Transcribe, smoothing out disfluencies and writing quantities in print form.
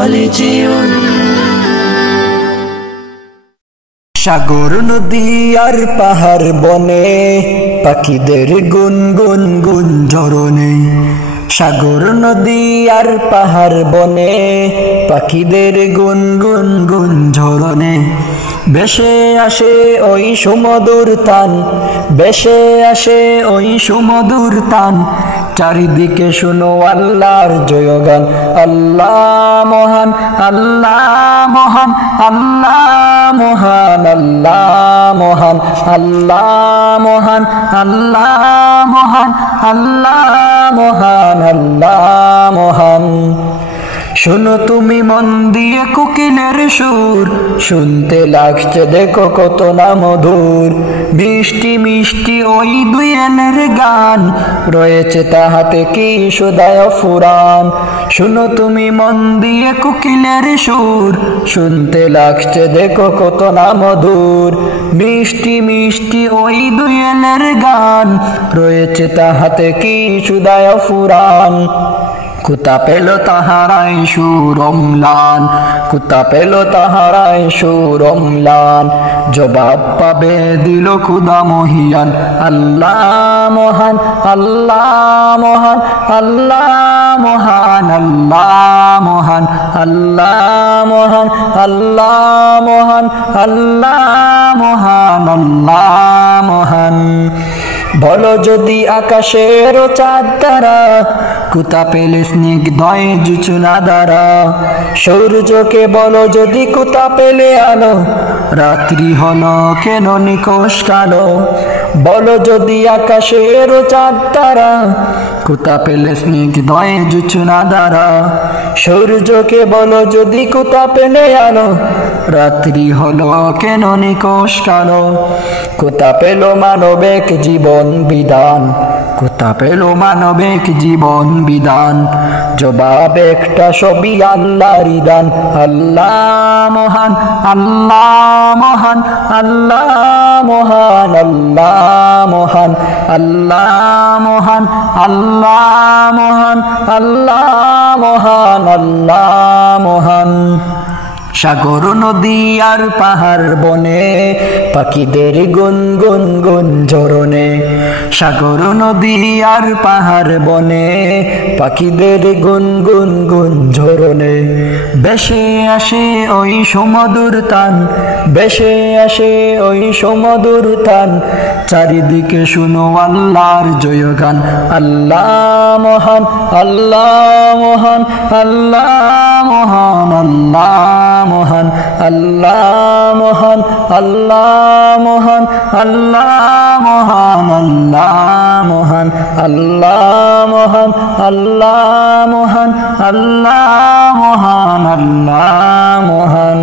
কলেজিয়ন। সাগর নদী আর পাহাড় বনে পাখিদের গুনগুন গুঞ্জরণে। সাগর নদী আর পাহাড় বনে পাখিদের গুনগুন গুঞ্জরণে। ভেসে আসে ওই সুমধুর তান, ভেসে আসে ওই সুমধুর তান। চারিদিকে শুনো আল্লাহর জয়গান। আল্লাহ মহান, আল্লাহ মহান, আল্লাহ মহান, আল্লাহ মহান, আল্লাহ মহান, আল্লাহ মহান, আল্লাহ মহান, আল্লাহ মহান। শোনো তুমি মন দিয়ে কোকিলের সুর, শুনতে লাগছে দেখো কত না মধুর। মিষ্টি মিষ্টি ওই দুয়েলের গান, রয়েছে তাহাতে কি সুদায় ফুরান। শোনো তুমি মন দিয়ে কোকিলের সুর, শুনতে লাগছে দেখো কত না মধুর। মিষ্টি মিষ্টি ওই দুয়েলের গান, রয়েছে তাহাতে কি সুদায় ফুরান। কুতা পেল তাহারাই সুরমলান, কুতা পেল তাহারাই সুরমলান। জবাব পাবে দিল খুদা মহিয়ান। আল্লাহ মহান, আল্লাহ মহান, আল্লাহ মহান, আল্লাহ মহান, আল্লাহ মহান, আল্লাহ মহান, আল্লাহ মহান, আল্লাহ মহান। বলো যদি আকাশের চাঁদ তারা, কুতা পেলে স্নিগ্ধয় জুচুনা দ্বারা। সূর্যকে বলো যদি কুতা পেলে আলো, রাত্রি হলো কেন নিকষ কালো। বলো যদি আকাশের চাঁদ তারা, কুতা পেলে স্নিগ্ধয় জুচুনা দ্বারা। সূর্যকে বলো যদি কুতা পেলে আলো, রাত্রি হলো কেন নিকষ কালো। কুতা পেল মানবিক জীবন বিধান, কুতা পেল মানবিক জীবন বিধান। জবাব একটা সবই আল্লাহরই দান। আল্লাহ মহান, আল্লাহ মহান, আল্লাহ মহান, আল্লাহ মহান, আল্লাহ মহান, আল্লাহ মহান, আল্লাহ মহান, আল্লাহ মহান। সাগর নদী আর পাহাড় বনে পাখিদের গুনগুন গুঞ্জরণে। সাগর নদী আর পাহাড় বনে পাখিদের গুনগুন গুঞ্জরণে। ভেসে আসে ওই সুমধুর তান, ভেসে আসে ওই সুমধুর তান। চারিদিকে শুনো আল্লাহর জয়গান। আল্লাহ মহান, আল্লাহ মহান, আল্লাহ মহান, আল্লাহ মহান, আল্লাহ মহান, আল্লাহ মহান, আল্লাহ মহান, আল্লাহ মহান, আল্লাহ মহান, আল্লাহ মহান, আল্লাহ মহান, আল্লাহ মহান।